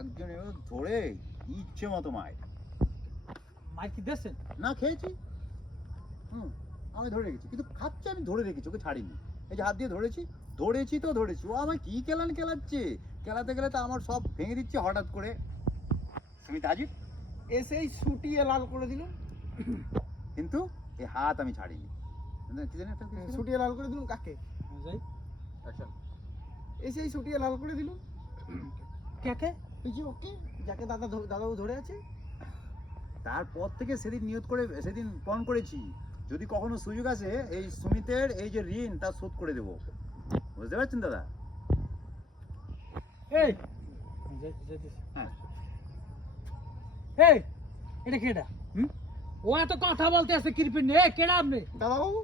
একজন এবার ধরে ইচ্ছে মতো মায়ের মার কি দেশেন? না খেয়েছি। আমি ধরে রেখেছি, কিন্তু খাচ্ছে আমি ধরে রেখেছি, ওকে ছাড়িনি। এই যে হাত দিয়ে ধরেছি তো ধরেছি, ও আমার কি খেলাচ্ছে, খেলাতে গেলে তো আমার সব ভেঙে দিচ্ছে হঠাৎ করে। সুমিত হাজির এসেই ছুটিয়ে লাল করে দিল। কিন্তু এই হাত আমি ছাড়িনি। কি জানি একটা ছুটিয়ে লাল করে দিলুম কাকে? যাই অ্যাকশন। এসেই ছুটিয়ে লাল করে দিল। কাকে? ওই যে ওকে, যাকে দাদাও ধরে আছে। তারপর থেকে সেদিন নিয়ত করে, সেদিন পণ করেছি, যদি কখনো সুযোগ আসে এই সুমিতের এই যে ঋণ তা শোধ করে দেবো। বুঝতে পারছেন দাদা? এই হ্যাঁ। এই এটা কেডা? ও এত কথা বলতে আছে কিরপিন এ কেডা আপনি? দাদাবাবু,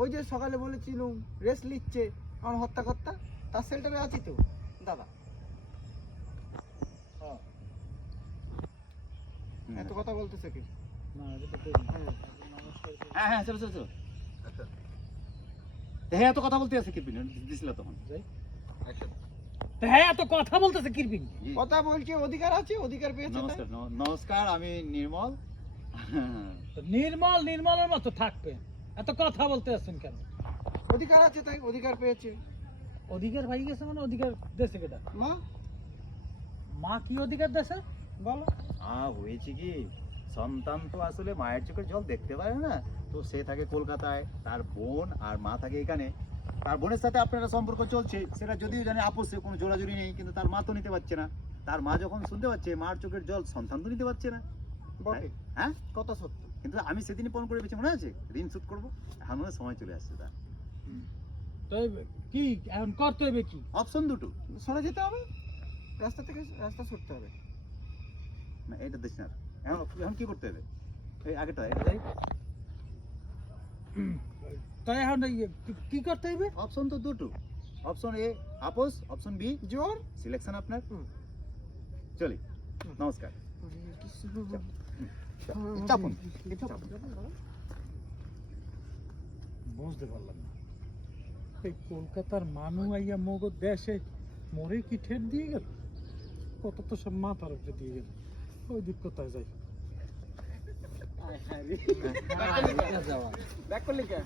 ওই যে সকালে বলেছিলুম রেস্ট নিচ্ছে আমার হত্যাকর্তা, তার সেন্টারে আছি তো দাদা। এত কথা বলতেছে কি? না এটা তো হ্যাঁ হ্যাঁ, চলো চলো চলো। হ্যাঁ, এত কথা বলতে আছে কি দিছিল তখন। যাই হ্যাঁ এত কথা বলতেছে কিরপিন। কথা বলছে, অধিকার আছে, অধিকার পেয়েছে তাই। নমস্কার নমস্কার, আমি নির্মল। তো নির্মলের মতো থাকবে, এত কথা বলতে আছেন কেন? অধিকার আছে তাই, অধিকার পেয়েছে। অধিকার পাই গেছে মানে অধিকার দেশে কেডা? মা মা কি অধিকার দেশে বলো। হয়েছে কি, সন্তান তো আসলে মায়ের চোখের জল দেখতে পারে না, তো সে থাকে কলকাতায়, তার বোন আর মা থাকে এখানে। তার বোনের সাথে আপনারা সম্পর্ক চলছে, সেটা যদিও জানে আপোষে কোনো জোড়াজুড়ি নেই, কিন্তু তার মা তো নিতে পারছে না। তার মা যখন শুনতে পাচ্ছে মার চোখের জল, সন্তান তো নিতে পারছে না। বটে, হ্যাঁ, কথা সত্য। কিন্তু আমি সেদিনই পণ করে পেয়েছি, মনে আছে, ঋণ শোধ করবো। এখন মনে হয় সময় চলে আসছে তার। তো কি এখন করতে হবে কি? অপশন দুটো। সরে যেতে হবে, রাস্তা থেকে রাস্তা ছুটতে হবে। না, এটা দিস না। এখন এখন কি করতে হবে? এই আগেটা, এটা যাই। তাই এখন কি করতে হবে? অপশন তো দুটো। অপশন এ আপোষ, অপশন বি জোর। সিলেকশন আপনার। চলি, নমস্কার। চাপুন। বুঝতে পারলাম না, এই কলকাতার মানুষ আইয়া মগর দেশে মরে কি ঠেট দিয়ে গেল? কত তো সব মাথার উপরে দিয়ে গেল। ওই দিক কোথায় যাই? ব্যাক করলি কে?